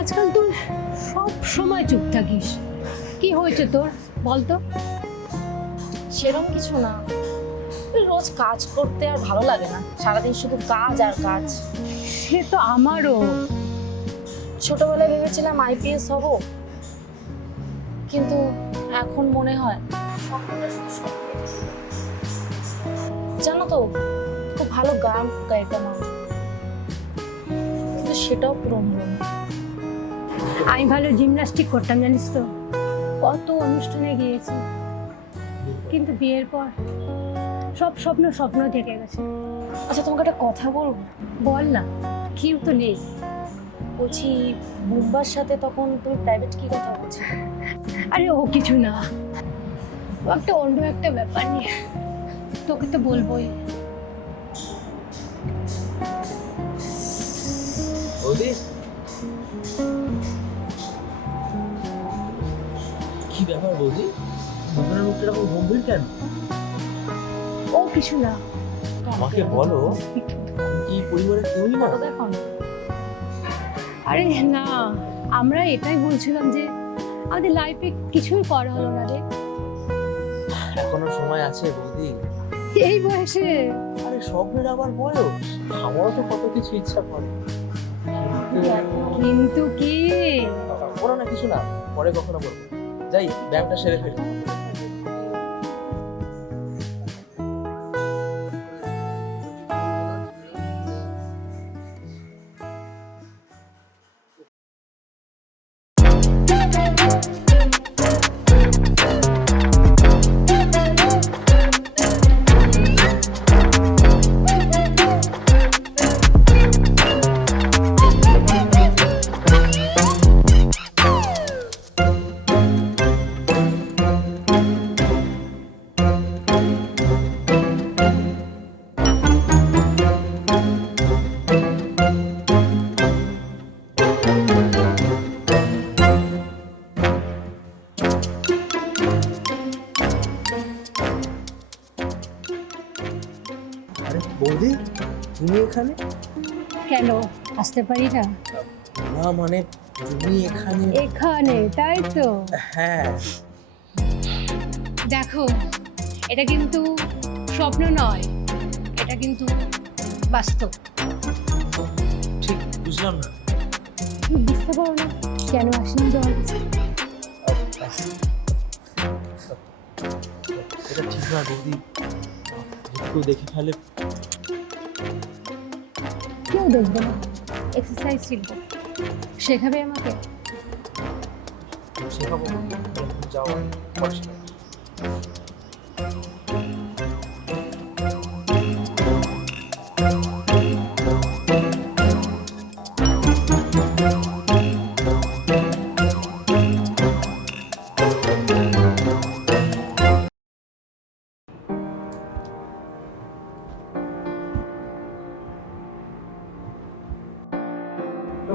আজকাল তুই সব সময় চুপ থাকিস, কি হয়েছে তোর বল তো? সেরকম কিছু না, ওই রোজ কাজ করতে আর ভালো লাগে না, সারাদিন শুধু কাজ আর কাজ। সে তো আমারও। ছোটবেলায় ভেবেছিলাম আইপিএস হব, কিন্তু এখন মনে হয় স্বপ্নটা শুধু স্বপ্ন। জানো তো, খুব ভালো গান গাইতাম আমি, কিন্তু সেটাও পূরণ হলো না। আমি ভালো জিমন্যাস্টিক করতাম জানিস তো, কত অনুষ্ঠানে গিয়েছি, কিন্তু বিয়ের পর সব স্বপ্ন স্বপ্ন থেকে গেছে। আচ্ছা, তোমাকে একটা কথা বলবো? বল না, কেউ তো নেই। বলছি, বুম্বার সাথে তখন তুমি প্রাইভেট কি কথা বলছো? আরে ও কিছু না, ও একটা অন্য একটা ব্যাপার নিয়ে, তোকে তো বলবোই। বৌদি, কি ব্যাপার বৌদি? দুজনের মুখটা এরকম গম্ভীর কেন? ও কিছু না। আমাকে বলো, কি পরিবারের কেউই না? দেখো না। আরে না, আমরা এটাই বলছিলাম যে আমাদের লাইফে কিছুই করা হলো না রে এখনো সময় আছে বৌদি। এই বয়সে। আরে স্বপ্নের আবার বয়স, আমারও তো কত কিছু ইচ্ছা করে, কিন্তু কি? বলো না, কিছু না, পরে কখনো বলবো। যাই, ব্যায়ামটা সেরে ফেলি। আরে বৌদি, তুমি এখানে? কেন আসতে পারি না? না মানে, তুমি এখানে? এখানে তাই তো। হ্যাঁ। দেখো, এটা কিন্তু স্বপ্ন নয়, এটা কিন্তু বাস্তব। ঠিক বুঝলাম না। তুমি বুঝতে পারো না কেন আসেনি তোমার কাছে? এটা ঠিক না বৌদি, কেউ দেখে ফেলে। কেউ দেখবে না, এক্সারসাইজ শিখবো, শেখাবে আমাকে। শেখাবো, যাও পরে শেখাবো।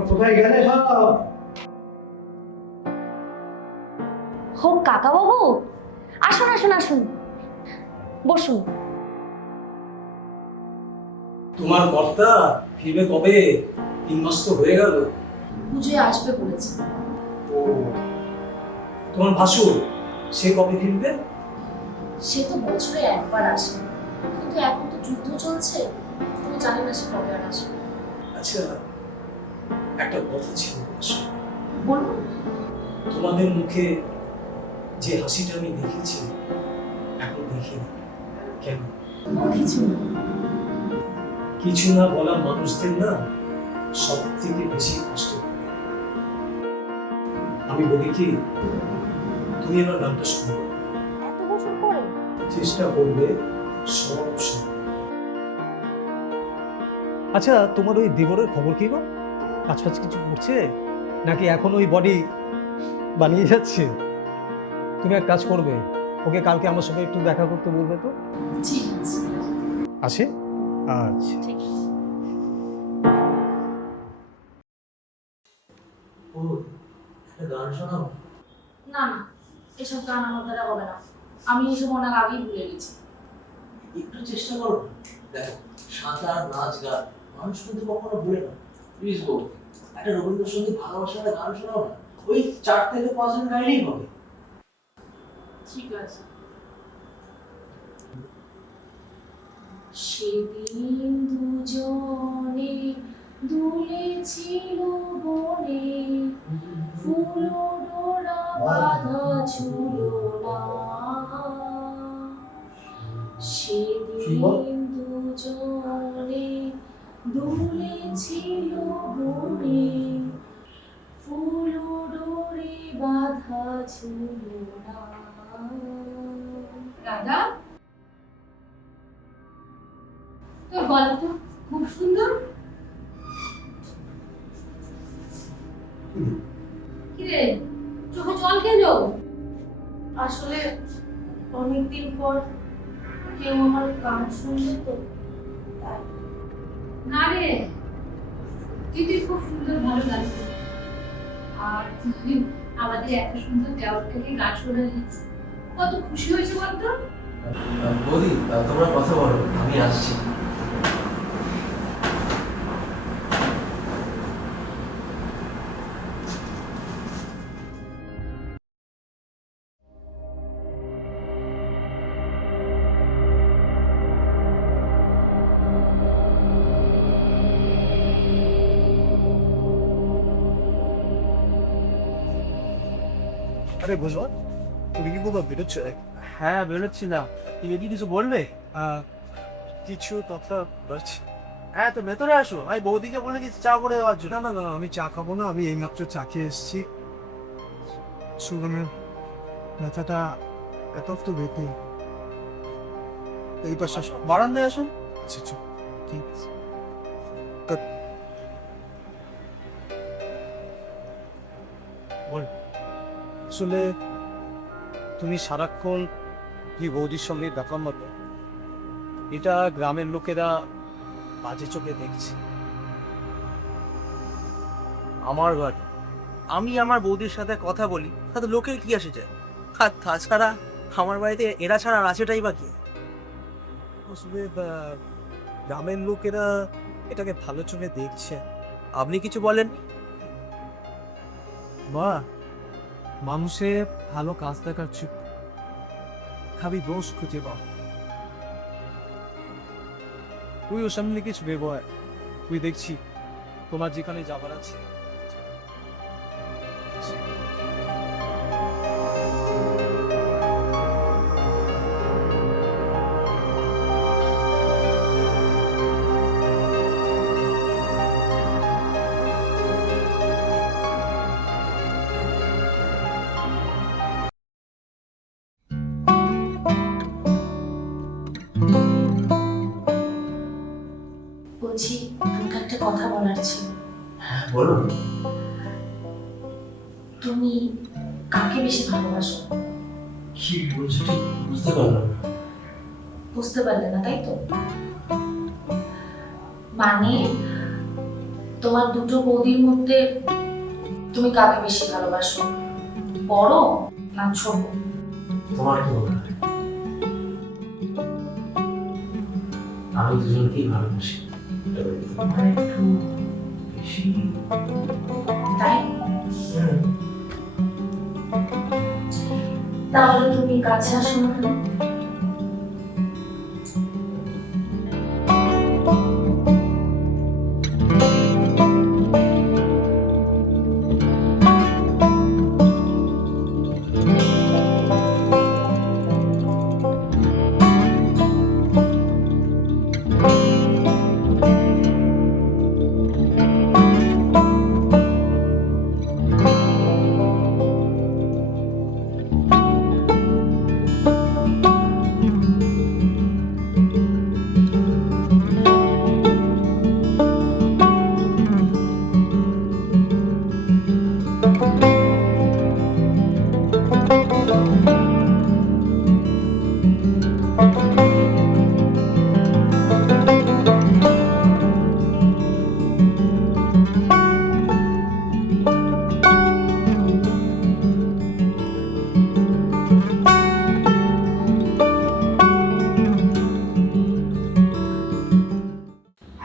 কোথায় গেলে সব? হো কাকা বাবু, আসুন আসুন আসুন, বসুন। তোমার কর্তা ফিরবে কবে? 3 মাস তো হয়ে গেল। পুজোয় আসবে বলেছে। ও, তোমার ভাসুর সে কবে ফিরবে? সে তো বছরে একবার আসে, কিন্তু এখন তো যুদ্ধ চলছে, তুমি জানি না সে কবে আর আসবে। আচ্ছা, একটা কথা ছিল ভাসু। বলুন। তোমাদের মুখে যে হাসিটা আমি দেখেছি এখন দেখিনি, কেন? কিছু না। কিছু না বলা মানুষদের না সব থেকে বেশি কষ্ট করে। আমি বলি কি, তুমি আমার গানটা শুনো, এত বছর পরে চেষ্টা করবে সব সময়। আচ্ছা, তোমার ওই দেবরের খবর কি গো? কাজ ফাজ কিছু করছে নাকি এখন ওই বডি বানিয়ে যাচ্ছে? তুমি এক কাজ করবে, ওকে কালকে আমার সঙ্গে একটু দেখা করতে বলবে তো। ঠিক আছে। আছে? আচ্ছা। ঠিক আছে। ও, একটা গান শোনাও। না না, এসব গান আমার দ্বারা হবে না, আমি এসব অনেক আগেই ভুলে গেছি। একটু চেষ্টা করো। দেখো, সাঁতার, নাচ, গান মানুষ কিন্তু কখনো ভুলে না। প্লিজ বউ, একটা রবীন্দ্রসঙ্গীত ভালোবাসার একটা গান শোনাও না। ওই 4 থেকে 5 জন গাইলেই হবে। ঠিক আছে। সেদিন দুজনে দুলেছিল বনে, ফুল ডোরা বাঁধা ঝুলনা। সেদিন দুজনে দুলেছিল বনে, ফুল ডোরে বাঁধা ঝুলনা। রাধা, তোর গলা তো খুব সুন্দর। কিরে, চোখে জল কেন? আসলে অনেকদিন পর কেউ আমার গান শুনলো তো, তাই। না রে, তুই খুব সুন্দর ভালো গান করিস। আর তুই আমাদের এত সুন্দর দেওয়ারটাকে গান শোনালি, কত খুশি হয়েছে বলতো। বৌদি, তোমরা কথা বলো, আমি আসছি। আরে বুঝবা, তুমি কি কোথাও বেরোচ্ছ? হ্যাঁ, বেরোচ্ছি না। তুমি কি কিছু বলবে? কিছু কথা বলছি। হ্যাঁ, তো ভেতরে আসো। আমি বৌদিকে বলে দিচ্ছি চা করে দেওয়ার জন্য। না না না, আমি চা খাবো না, আমি এইমাত্র চা খেয়ে এসেছি। সুগমের ব্যথাটা এত তো বেঁধে এই পাশে আসো। বারান্দায় আসুন। আচ্ছা আচ্ছা, ঠিক আছে। বল, আসলে তুমি সারাক্ষণ কি বৌদির সঙ্গে দেখা মতো, এটা গ্রামের লোকেরা বাজে চোখে দেখছে। আমার বাড়ি, আমি আমার বৌদির সাথে কথা বলি, তাতে লোকের কি আসে যায়? আর তাছাড়া আমার বাড়িতে এরা ছাড়া আর আছেটাই বা কি? আসলে গ্রামের লোকেরা এটাকে ভালো চোখে দেখছে। আপনি কিছু বলেন? মা, মানুষের ভালো কাজ দেখার খাবি দোষ খুঁজে পাও। তুই ওর সামনে কিছু ব্যবহার, তুই দেখছি তোমার যেখানে যাবার আছে। বলছি, তোমাকে একটা কথা বলার ছিল। হ্যাঁ, বলুন। তুমি কাকে বেশি ভালোবাসো? কি বলছো ঠিক বুঝতে পারলাম না। বুঝতে পারলে না, তাই তো? মানে তোমার দুটো বৌদির মধ্যে তুমি কাকে বেশি ভালোবাসো, বড় না ছোট? তোমার কি মনে হয়? আমি দুজনকেই ভালোবাসি, তোমার একটু বেশি। তাই? তাহলে তুমি কাছে আসো না কেন?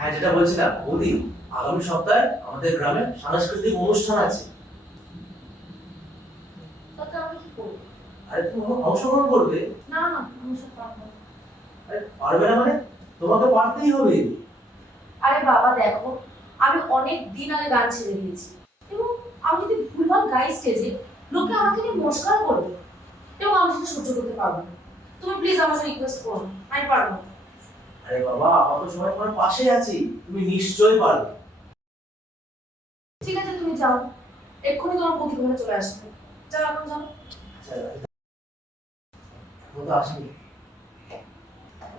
হ্যাঁ, যেটা বলছিলাম বৌদি, আগামী সপ্তাহে আমাদের গ্রামে সাংস্কৃতিক অনুষ্ঠান আছে। তাতে আমি কি করবো? আরে তুমি অংশগ্রহণ করবে? না না, আমি সব পারবো না। আরে পারবে না মানে? তোমাকে পারতেই হবে। আরে বাবা দেখো, আমি অনেক দিন আগে গান ছেড়ে দিয়েছি এবং আমি যদি ভুলভাল গাই স্টেজে, লোকে আমাকে নিয়ে মস্কার করবে এবং আমি সেটা সহ্য করতে পারবো না। তুমি প্লিজ আমাকে রিকোয়েস্ট করো, আমি পারবো না। আরে বাবা, আমার তো সময় তোমার পাশে আছি, তুমি নিশ্চয়ই পারবে। ঠিক আছে, তুমি যাও, এক্ষুনি তোমার প্রতিভা চলে আসবে। যাও, এখন যাও। আচ্ছা, এখন তো আসেনি।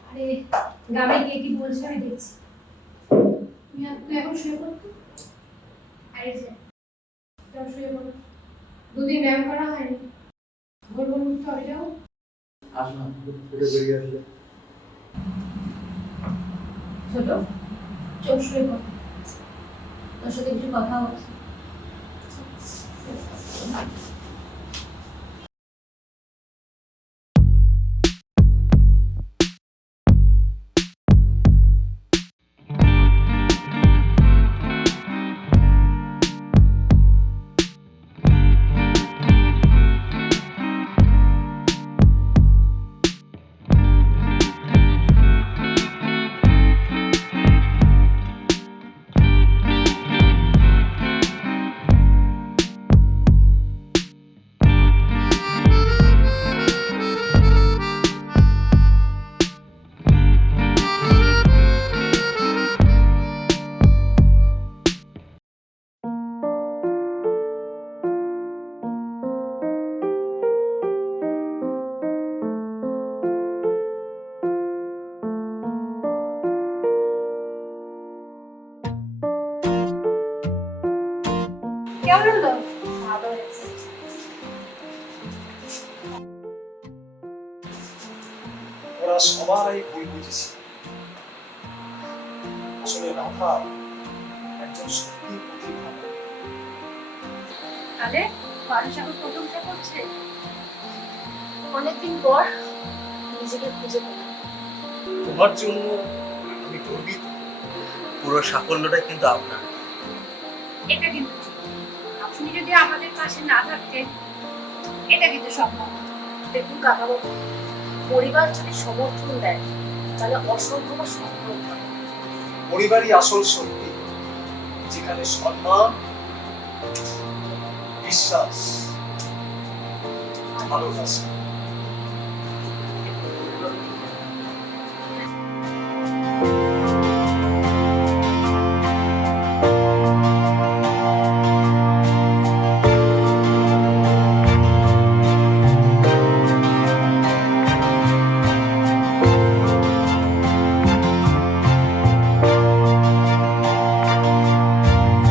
আরে গ্রামে গিয়ে কি বলছে আমি দেখছি। তুই এখন শুয়ে পড়। আরে যে যাও শুয়ে পড়। দুদিন ব্যায়াম করা হয়নি। ভোর ভোর উঠতে হবে, যাও। আসো না, ঘুরে বেরিয়ে আসলে। ছোট চোখ শুয়ে পড়, তোর সাথে কিছু কথা হচ্ছে। কেমন হলো? ভালো হয়েছে। ওরা সবাই ভুল বুঝেছে। আসলে রাধা একজন সত্যি প্রতিভা। তাহলে মানুষ এখন প্রশংসা করছে। অনেকদিন পর নিজেকে খুঁজে পেলাম। তোমার জন্য আমি গর্বিত। পুরো সাফল্যটাই কিন্তু আপনার। এটা কিন্তু ঠিক। আপনি যদি আমাদের পাশে না থাকতেন, এটা কিন্তু সম্ভব না। দেখুন কাকাবাবু, পরিবার যদি সমর্থন দেয় তাহলে অসম্ভব সম্ভব হয়। পরিবারই আসল শক্তি, যেখানে সম্মান, বিশ্বাস, ভালোবাসা